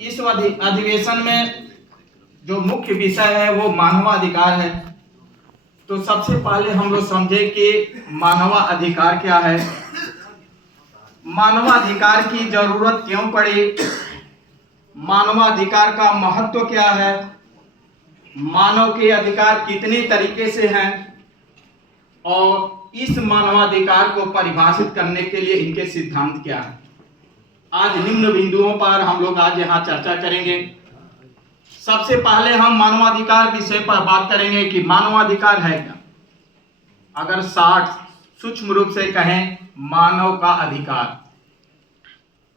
इस अधिवेशन में जो मुख्य विषय है वो मानवाधिकार है। तो सबसे पहले हम लोग समझे कि मानवाधिकार क्या है, मानवाधिकार की जरूरत क्यों पड़ी, मानवाधिकार का महत्व क्या है, मानव के अधिकार कितने तरीके से हैं और इस मानवाधिकार को परिभाषित करने के लिए इनके सिद्धांत क्या है। आज निम्न बिंदुओं पर हम लोग आज यहाँ चर्चा करेंगे। सबसे पहले हम मानवाधिकार विषय पर बात करेंगे कि मानवाधिकार है क्या। अगर सूक्ष्म रूप से कहें, मानव का अधिकार,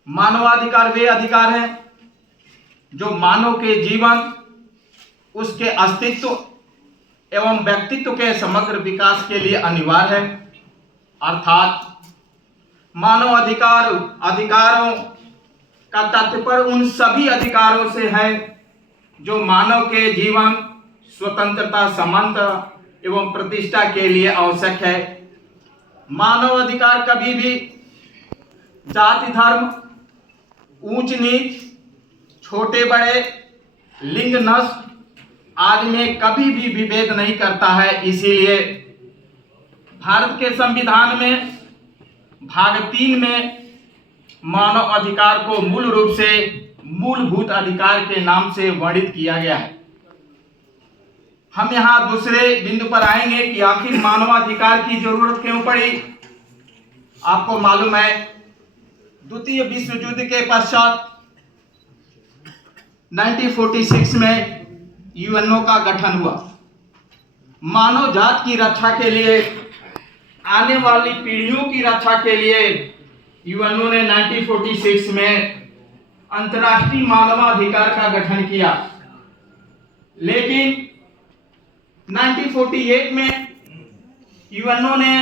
मानवाधिकार वे अधिकार हैं जो मानव के जीवन, उसके अस्तित्व एवं व्यक्तित्व के समग्र विकास के लिए अनिवार्य है। अर्थात मानव अधिकारों का तात्पर्य उन सभी अधिकारों से है जो मानव के जीवन, स्वतंत्रता, समानता एवं प्रतिष्ठा के लिए आवश्यक है। मानव अधिकार कभी भी जाति, धर्म, ऊंच नीच, छोटे बड़े, लिंग, नस्ल आदि में कभी भी विभेद नहीं करता है। इसीलिए भारत के संविधान में भाग 3 में मानव अधिकार को मूल रूप से मूलभूत अधिकार के नाम से वर्णित किया गया है। हम यहाँ दूसरे बिंदु पर आएंगे कि आखिर मानवाधिकार की जरूरत क्यों पड़ी। आपको मालूम है, द्वितीय विश्व युद्ध के पश्चात 1946 में यूएनओ का गठन हुआ। मानव जात की रक्षा के लिए, आने वाली पीढ़ियों की रक्षा के लिए यूएनओ ने 1946 में अंतर्राष्ट्रीय मानवाधिकार का गठन किया। लेकिन 1948 में यूएनओ ने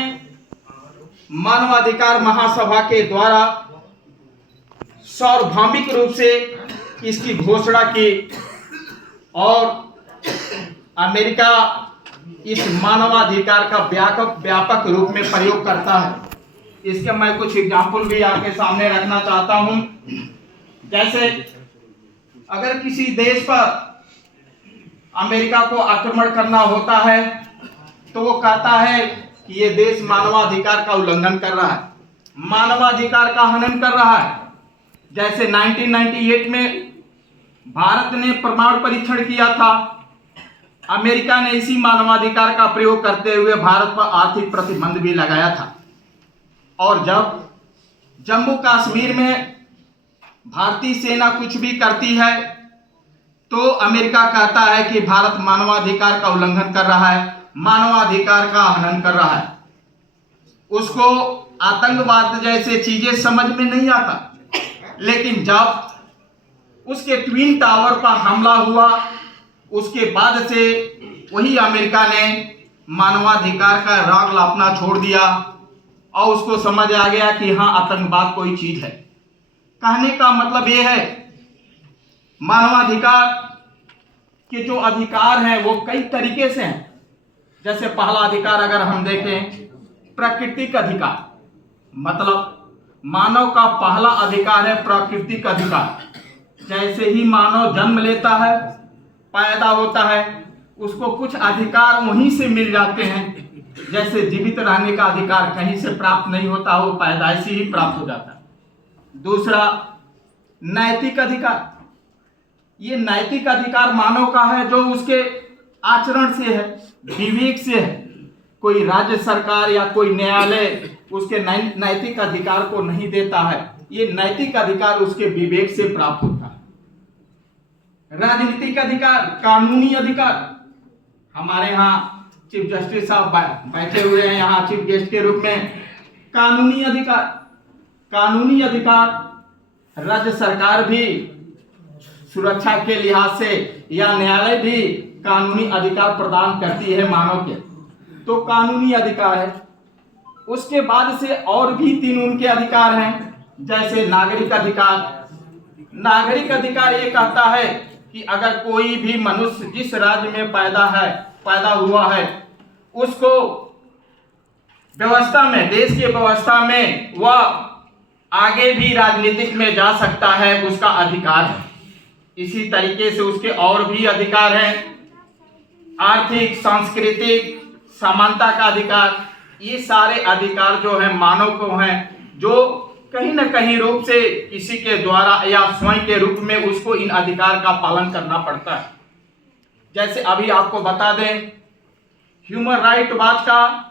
मानवाधिकार महासभा के द्वारा सार्वभौमिक रूप से इसकी घोषणा की और अमेरिका इस मानवाधिकार का व्यापक रूप में प्रयोग करता है। इसके मैं कुछ एग्जाम्पल भी आपके सामने रखना चाहता हूं। जैसे अगर किसी देश पर अमेरिका को आक्रमण करना होता है तो वो कहता है कि ये देश मानवाधिकार का उल्लंघन कर रहा है, मानवाधिकार का हनन कर रहा है। जैसे 1998 में भारत ने परमाणु परीक्षण किया था, अमेरिका ने इसी मानवाधिकार का प्रयोग करते हुए भारत पर आर्थिक प्रतिबंध भी लगाया था। और जब जम्मू कश्मीर में भारतीय सेना कुछ भी करती है तो अमेरिका कहता है कि भारत मानवाधिकार का उल्लंघन कर रहा है, मानवाधिकार का हनन कर रहा है। उसको आतंकवाद जैसे चीजें समझ में नहीं आता। लेकिन जब उसके ट्विन टावर पर हमला हुआ, उसके बाद से वही अमेरिका ने मानवाधिकार का राग लापना छोड़ दिया और उसको समझ आ गया कि हाँ, आतंकवाद कोई चीज है। कहने का मतलब यह है, मानवाधिकार के जो अधिकार हैं वो कई तरीके से हैं। जैसे पहला अधिकार अगर हम देखें, प्राकृतिक अधिकार, मतलब मानव का पहला अधिकार है प्राकृतिक अधिकार। जैसे ही मानव जन्म लेता है, पैदा होता है, उसको कुछ अधिकार वहीं से मिल जाते हैं। जैसे जीवित रहने का अधिकार कहीं से प्राप्त नहीं होता, वो पैदाइशी ही प्राप्त हो जाता है। दूसरा, नैतिक अधिकार। ये नैतिक अधिकार मानव का है जो उसके आचरण से है, विवेक से है। कोई राज्य सरकार या कोई न्यायालय उसके नैतिक अधिकार को नहीं देता है। ये नैतिक अधिकार उसके विवेक से प्राप्त होता है। राजनीतिक अधिकार, कानूनी अधिकार। हमारे यहाँ चीफ जस्टिस साहब बैठे हुए हैं यहाँ चीफ गेस्ट के रूप में। कानूनी अधिकार, कानूनी अधिकार राज्य सरकार भी सुरक्षा के लिहाज से या न्यायालय भी कानूनी अधिकार प्रदान करती है मानव के, तो कानूनी अधिकार है। उसके बाद से और भी 3 उनके अधिकार हैं। जैसे नागरिक अधिकार। नागरिक अधिकार ये कहता है कि अगर कोई भी मनुष्य जिस राज्य में पैदा हुआ है, उसको व्यवस्था में, देश की व्यवस्था में वह आगे भी राजनीतिक में जा सकता है, उसका अधिकार है। इसी तरीके से उसके और भी अधिकार हैं, आर्थिक, सांस्कृतिक समानता का अधिकार। ये सारे अधिकार जो है मानव को हैं, जो कहीं न कहीं रूप से किसी के द्वारा या स्वयं के रूप में उसको इन अधिकार का पालन करना पड़ता है। जैसे अभी आपको बता दें, ह्यूमन राइट वॉच का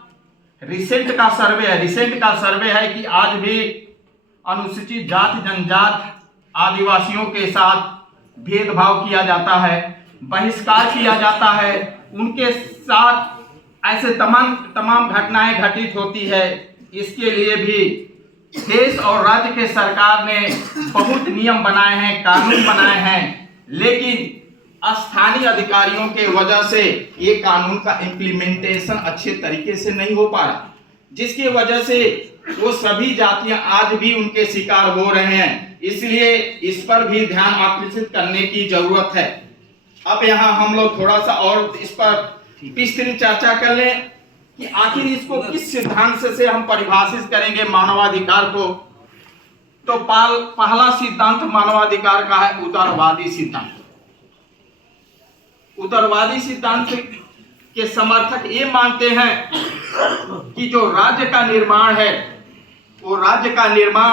रिसेंट का सर्वे है कि आज भी अनुसूचित जाति जनजाति आदिवासियों के साथ भेदभाव किया जाता है, बहिष्कार किया जाता है, उनके साथ ऐसे तमाम घटनाएं घटित होती है। इसके लिए भी देश और राज्य के सरकार ने बहुत नियम बनाए हैं, कानून बनाए हैं, लेकिन स्थानीय अधिकारियों के वजह से ये कानून का इम्प्लीमेंटेशन अच्छे तरीके से नहीं हो पा रहा, जिसकी वजह से वो सभी जातियां आज भी उनके शिकार हो रहे हैं। इसलिए इस पर भी ध्यान आकर्षित करने की जरूरत है। अब यहाँ हम लोग थोड़ा सा और इस पर विस्तृत चर्चा कर लें कि आखिर इसको किस सिद्धांत से हम परिभाषित करेंगे मानवाधिकार को। तो पहला सिद्धांत मानवाधिकार का है उदारवादी सिद्धांत। उदारवादी सिद्धांत के समर्थक ये मानते हैं कि जो राज्य का निर्माण है, वो राज्य का निर्माण